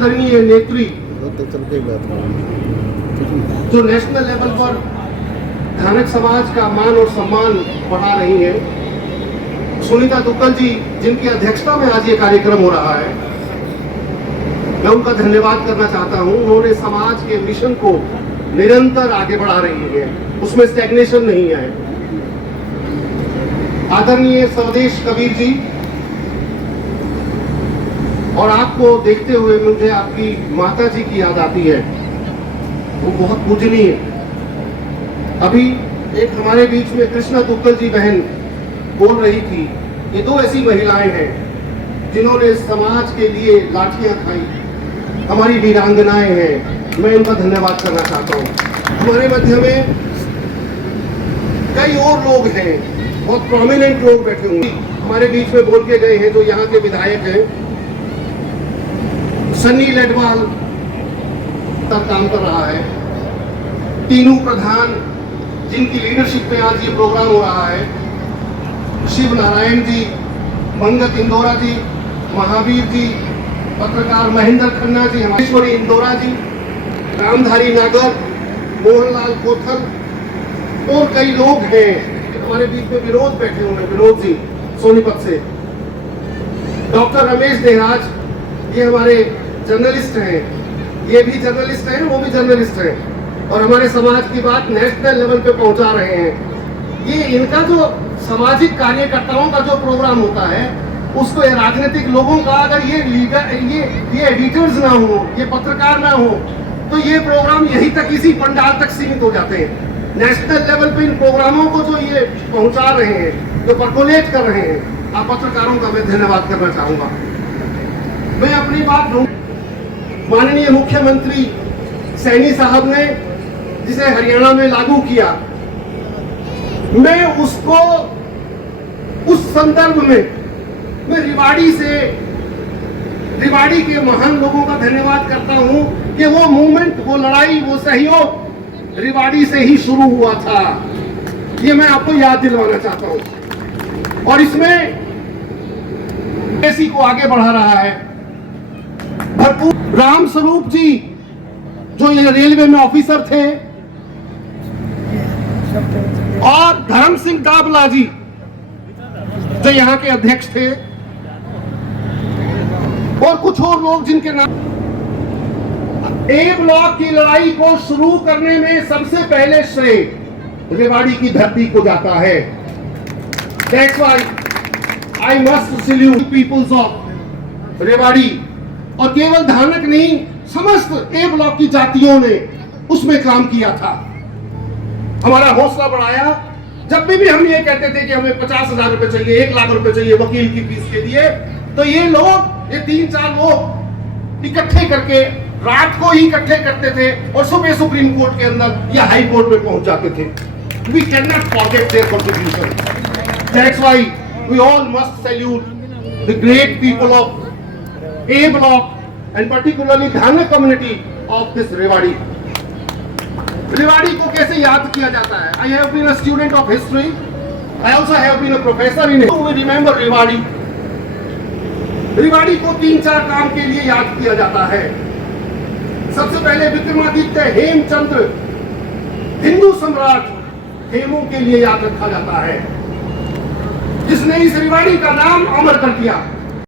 आदरणीय नेत्री जो नेशनल लेवल पर धानक समाज का मान और सम्मान बढ़ा रही हैं, सुनीता दुग्गल जी, जिनकी अध्यक्षता में आज ये कार्यक्रम हो रहा है, मैं उनका धन्यवाद करना चाहता हूं। उन्होंने समाज के मिशन को निरंतर आगे बढ़ा रही है, उसमें स्टैग्नेशन नहीं है। आदरणीय स्वदेश कबीर जी, और आपको देखते हुए मुझे आपकी माता जी की याद आती है, वो बहुत पूजनीय है। अभी एक हमारे बीच में कृष्णा दुग्गल जी बहन बोल रही थी, ये दो ऐसी महिलाएं हैं जिन्होंने समाज के लिए लाठियां खाई, हमारी वीरांगनाएं हैं, मैं इनका धन्यवाद करना चाहता हूँ। हमारे मध्य में कई और लोग हैं, बहुत प्रोमिनेंट लोग बैठे होंगे, हमारे बीच में बोल के गए हैं, जो यहाँ के विधायक हैं। सन्नी लेडवाल तक काम कर रहा है, तीनू प्रधान जिनकी लीडरशिप में आज ये प्रोग्राम हो रहा है, शिव नारायण जी, मंगत इंदौरा जी, महावीर जी, पत्रकार महेंद्र खन्ना जी, महेश्वरी इंदौरा जी, रामधारी नागर, मोहनलाल कोथल और कई लोग हैं। हमारे बीच में विनोद बैठे हुए हैं, विनोद जी सोनीपत से, डॉक्टर रमेश देहराज, ये हमारे जर्नलिस्ट हैं, ये भी जर्नलिस्ट हैं, वो भी जर्नलिस्ट हैं, और हमारे समाज की बात नेशनल लेवल पे पहुंचा रहे हैं। ये इनका जो सामाजिक कार्यकर्ताओं का जो प्रोग्राम होता है, उसको राजनीतिक लोगों का, अगर ये लीडर, ये एडिटर्स ना हो, ये पत्रकार ना हो, तो ये प्रोग्राम यहीं तक, इसी पंडाल तक सीमित हो जाते हैं। नेशनल लेवल पे इन प्रोग्रामों को जो ये पहुंचा रहे हैं, जो परकोलेट कर रहे हैं, आप पत्रकारों का मैं धन्यवाद करना चाहूंगा। मैं अपनी बात माननीय मुख्यमंत्री सैनी साहब ने जिसे हरियाणा में लागू किया, मैं उसको उस संदर्भ में मैं रिवाड़ी के महान लोगों का धन्यवाद करता हूं कि वो मूवमेंट, वो लड़ाई, वो सहयोग रिवाड़ी से ही शुरू हुआ था। ये मैं आपको याद दिलवाना चाहता हूं, और इसमें ऐसी को आगे बढ़ा रहा है भरपूर। राम स्वरूप जी जो ये रेलवे में ऑफिसर थे, और धर्म सिंह दाबला जी जो यहाँ के अध्यक्ष थे, और कुछ और लोग जिनके नाम। ए ब्लॉक की लड़ाई को शुरू करने में सबसे पहले श्रेय रेवाड़ी की धरती को जाता है। That's why I must salute peoples of Rewari, और केवल धानक नहीं, समस्त ए ब्लॉक की जातियों ने उसमें काम किया था, हमारा हौसला बढ़ाया। जब भी हम ये कहते थे कि हमें 50,000 रुपए चाहिए, 1 लाख रुपए चाहिए वकील की फीस के लिए, तो ये लोग, ये 3-4 लोग इकट्ठे करके रात को ही इकट्ठे करते थे, और सुबह सुप्रीम कोर्ट के अंदर या हाई कोर्ट में पहुंच जाते थे। We cannot forget their contribution. That's why we all must salute the great people of A block and particularly Dhanak community of this Rewari. Rewari को कैसे याद किया जाता है? I have been a student of history. I also have been a professor in history. We remember Rewari. Rewari को 3-4 काम के लिए याद किया जाता है। सबसे पहले विक्रमादित्य हेमचंद्र, हिंदू सम्राट हेमू के लिए याद रखा जाता है, जिसने इस रेवाड़ी का नाम अमर कर दिया।